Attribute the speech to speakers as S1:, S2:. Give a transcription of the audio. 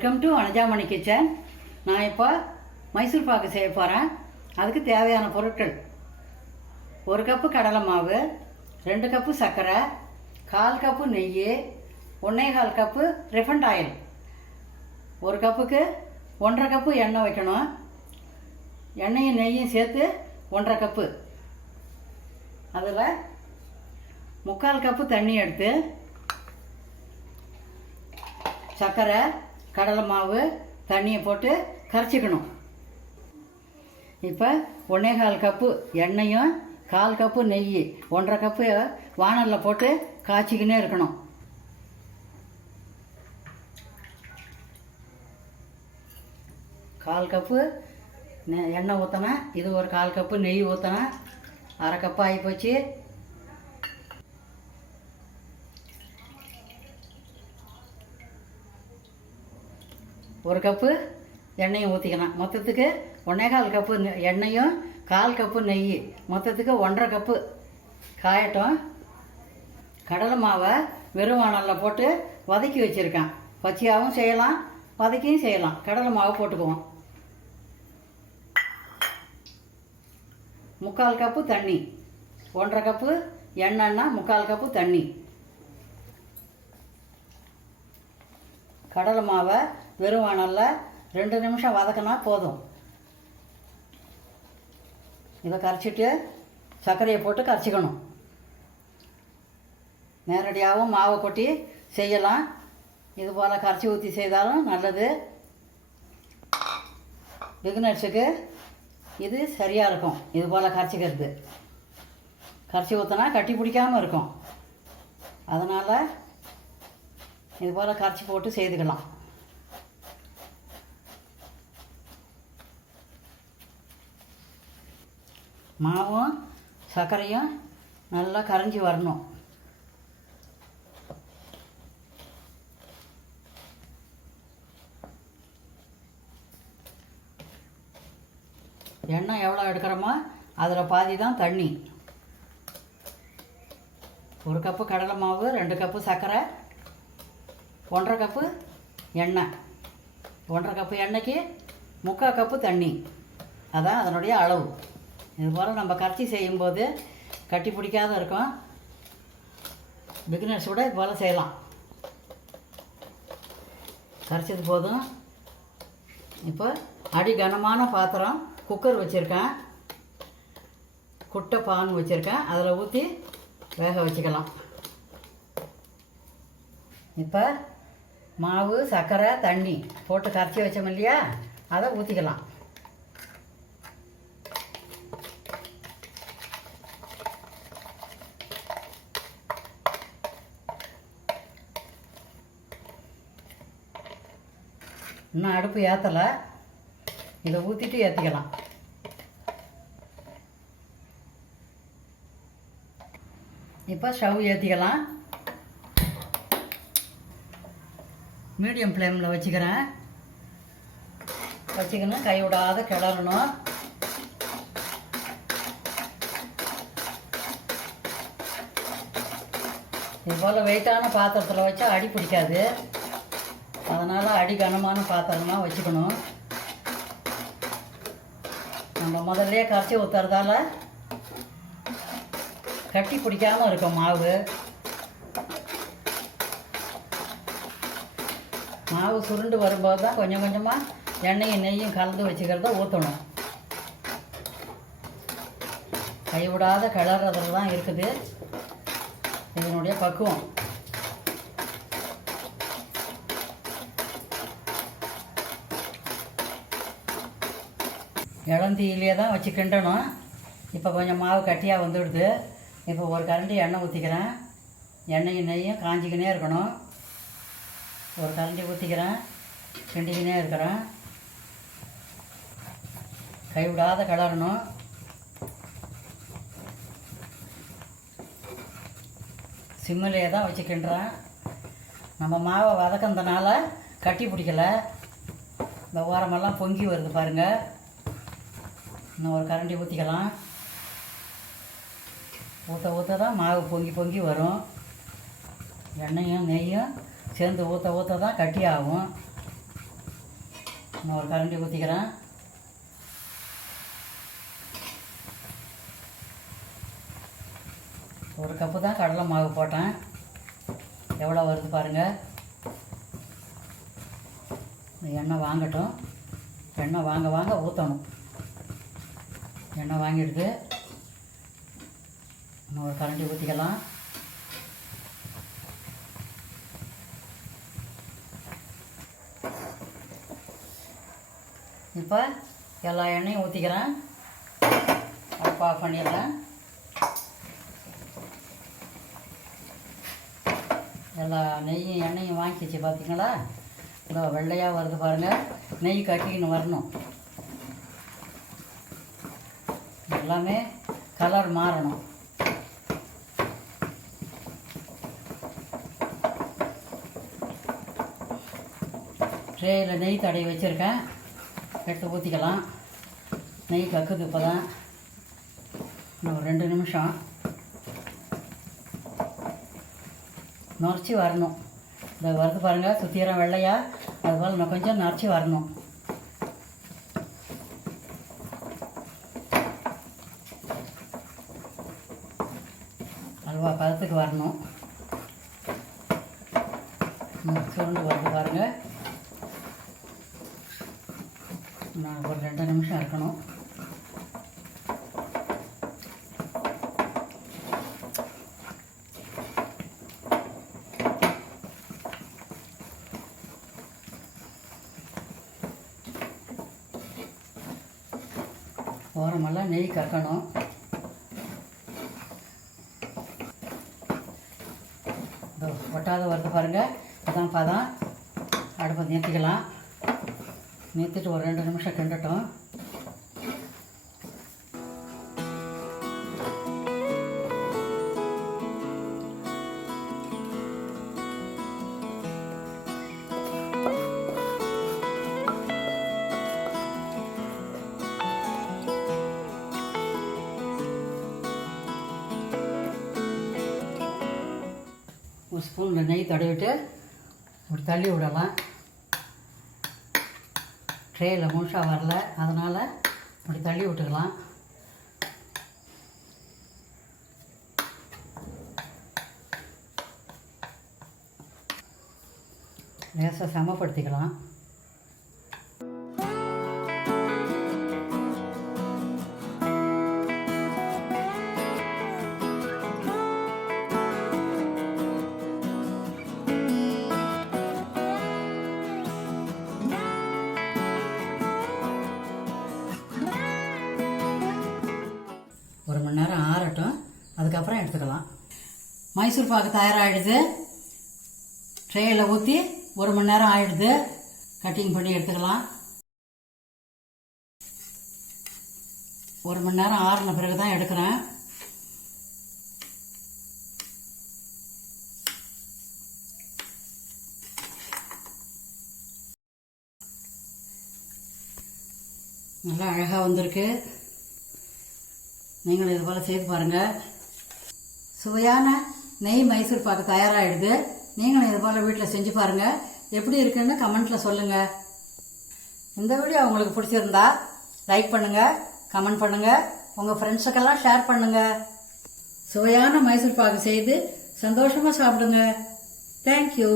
S1: Welcome to அனஜாமணி kitchen நான் இப்போ மைசூர் பாக்கு செய்ய போகிறேன் அதுக்கு தேவையான பொருட்கள். ஒரு கப்பு கடலை மாவு ரெண்டு கப்பு சர்க்கரை கால் கப்பு நெய் ஒன்றே கால் கப்பு ரிஃபண்ட் ஆயில் ஒரு கப்புக்கு ஒன்றரை கப்பு எண்ணெய் வைக்கணும். எண்ணெயும் நெய்யும் சேர்த்து ஒன்றரை கப்பு. அதில் முக்கால் கப்பு தண்ணி எடுத்து சர்க்கரை கடலை மாவு தண்ணியை போட்டு கரைச்சிக்கணும். இப்போ ஒன்றே கால் கப்பு எண்ணெயும் கால் கப்பு நெய் ஒன்றரை கப்பு வானலில் போட்டு காய்ச்சிக்கினே இருக்கணும். கால் கப்பு நெ- எண்ணெய் ஊற்றினேன் இது ஒரு கால் கப்பு நெய் ஊற்றினேன் அரை கப்பு ஆகி போச்சு ஒரு கப்பு எண்ணெயும் ஊற்றிக்கலாம் மொத்தத்துக்கு ஒன்றே கால் கப்பு எண்ணெயும் கால் கப்பு நெய். மொத்தத்துக்கு ஒன்றரை கப்பு காயட்டும். கடலை மாவை வெறும் வானலில் போட்டு வதக்கி வச்சுருக்கேன். பச்சையாகவும் செய்யலாம் வதக்கியும் செய்யலாம். கடலை மாவை போட்டுக்குவோம். முக்கால் கப்பு தண்ணி. ஒன்றரை கப்பு எண்ணெய்னா முக்கால் கப்பு தண்ணி. கடலை மாவை வெறும் வானலில் ரெண்டு நிமிஷம் வதக்கினா போதும். இதை கரைச்சிட்டு சர்க்கரையை போட்டு கரைச்சிக்கணும். நேரடியாகவும் மாவை கொட்டி செய்யலாம். இது போல் கரைச்சி ஊற்றி செய்தாலும் நல்லது. பிகினர்ஸுக்கு இது சரியாக இருக்கும். இது போல் கரைச்சிக்கிறது. கரைச்சி ஊற்றினா கட்டி பிடிக்காமல் இருக்கும். அதனால் இது போல் கரைச்சி போட்டு செய்துக்கலாம். மாவும் சர்க்கரையும் நல்லா கரைஞ்சி வரணும். எண்ணெய் எவ்வளோ எடுக்கிறோமோ அதில் பாதி தான் தண்ணி. ஒரு கப்பு கடலை மாவு ரெண்டு கப்பு சர்க்கரை ஒன்றரை கப்பு எண்ணெய். ஒன்றரை கப்பு எண்ணெய்க்கு முக்கால் கப்பு தண்ணி. அதான் அதனுடைய அளவு. இது போல் நம்ம கரைச்சி செய்யும்போது கட்டி பிடிக்காத இருக்கும். பிகினர்ஸ் கூட இது போல் செய்யலாம். கரைச்சது போதும். இப்போ அடி கனமான பாத்திரம் குக்கர் வச்சுருக்கேன். குட்டை பான் வச்சுருக்கேன். அதில் ஊற்றி வேக வச்சுக்கலாம். இப்போ மாவு சர்க்கரை தண்ணி போட்டு கரைச்சி வச்சோம் இல்லையா? அதை ஊற்றிக்கலாம் இன்னும் அடுப்பு ஏற்றலை இதை ஊற்றிட்டு ஏற்றிக்கலாம் இப்போ ஸ்டவ் ஏற்றிக்கலாம் மீடியம் ஃப்ளேமில் வச்சுக்கிறேன். வச்சுக்கணும் கை விடாத கிளறணும். இது போல் வெயிட்டான பாத்திரத்தில் வச்சா அடி பிடிக்காது. அதனால் அடி கனமான பாத்திரமாக வச்சுக்கணும். நம்ம முதல்ல கரைச்சி ஊற்றுறதால கட்டி பிடிக்காமல் இருக்கும் மாவு. மாவு சுருண்டு வரும்போது தான் கொஞ்சம் கொஞ்சமாக எண்ணெயும் நெய்யும் கலந்து வச்சுக்கிறத ஊற்றணும் கைவிடாத கிளறதில் தான் இருக்குது. இதனுடைய பக்குவம். இளந்தீயிலே தான் வச்சு கிண்டணும் இப்போ கொஞ்சம் மாவு கட்டியாக வந்துடுது. இப்போ ஒரு கரண்டி எண்ணெய் ஊற்றிக்கிறேன் எண்ணெயும் நெய்யும் காஞ்சிக்கினே இருக்கணும். ஒரு கரண்டி ஊற்றிக்கிறேன் கிண்டிக்கினே இருக்கிறேன். கைவிடாத கிளறணும். சிம்மிலே தான் வச்சு கிண்டுறேன் நம்ம மாவை வதக்கிறதுனால கட்டி பிடிக்கல. இந்த ஓரமெல்லாம் பொங்கி வருது பாருங்கள் இன்னும் ஒரு கரண்டி ஊற்றிக்கலாம் ஊற்ற ஊற்ற தான் மாவு பொங்கி பொங்கி வரும். எண்ணெயும் நெய்யும் சேர்ந்து ஊற்ற ஊற்ற தான் கட்டி ஆகும். இன்னும் ஒரு கரண்டி ஊற்றிக்கிறேன் ஒரு கப்பு தான் கடலை மாவு போட்டேன். எவ்வளோ வருது பாருங்கள் எண்ணெய் வாங்கட்டும். எண்ணெய் வாங்க வாங்க ஊற்றணும் எண்ணெய் வாங்கிடுது. இன்னும் ஒரு கரண்டி ஊற்றிக்கலாம் இப்போ எல்லா எண்ணெயும் ஊற்றிக்கிறேன் அடுப்பு ஆஃப் பண்ணிடுறேன். எல்லா நெய்யும் எண்ணெயும் வாங்கிக்கிச்சு பார்த்தீங்களா இதோ வெள்ளையாக வருது பாருங்கள் நெய் கட்டிக்கின்னு வரணும். எல்லாமே கலர் மாறணும். ட்ரேயில் நெய் தடவி வச்சுருக்கேன். எடுத்து ஊற்றிக்கலாம் நெய் கக்குது இப்போ தான் இன்னும் ஒரு ரெண்டு நிமிஷம். நுரைச்சி வரணும். இந்த வருது பாருங்கள் சுத்திரம் வெள்ளையா? அதுபோல் இன்னும் கொஞ்சம் நுரைச்சி வரணும். அல்வா பதத்துக்கு வரணும். சுருண்டு வந்து பாருங்கள் நான் ஒரு ரெண்டு நிமிஷம் இருக்கணும். ஓரமெல்லாம் நெய் கக்கணும் இதோ ஒட்டாத வருது பாருங்கள் அதான் பதம் அடுப்பை நிறுத்திக்கலாம். நிறுத்திட்டு ஒரு ரெண்டு நிமிஷம் கிண்டட்டும். ஒரு ஸ்பூன் நெய் தடவிட்டு ஒரு தள்ளி விடலாம். ட்ரேயில் முழுசாக வரல. அதனால் இப்படி தள்ளி விட்டுக்கலாம். லேசாக சமப்படுத்திக்கலாம். அதுக்கப்புறம் எடுத்துக்கலாம். மைசூர் பாக்கு தயாராகிடுது ட்ரேயில் ஊற்றி ஒரு மணி நேரம் ஆயிடுது. கட்டிங் பண்ணி எடுத்துக்கலாம். ஒரு மணி நேரம் ஆறின பிறகு தான் எடுக்கிறேன். நல்லா அழகாக வந்திருக்கு. நீங்களும் இது போல் செய்து பாருங்கள் சுவையான நெய் மைசூர் பாக்கு தயாராகிடுது நீங்களும் இது போல் வீட்டில் செஞ்சு பாருங்கள் எப்படி இருக்குன்னு கமெண்ட்டில் சொல்லுங்கள் இந்த வீடியோ உங்களுக்கு பிடிச்சிருந்தா லைக் பண்ணுங்கள் கமெண்ட் பண்ணுங்கள் உங்கள் ஃப்ரெண்ட்ஸுக்கெல்லாம் ஷேர் பண்ணுங்கள் சுவையான மைசூர் பாக்கு செய்து சந்தோஷமாக சாப்பிடுங்க. தேங்க்யூ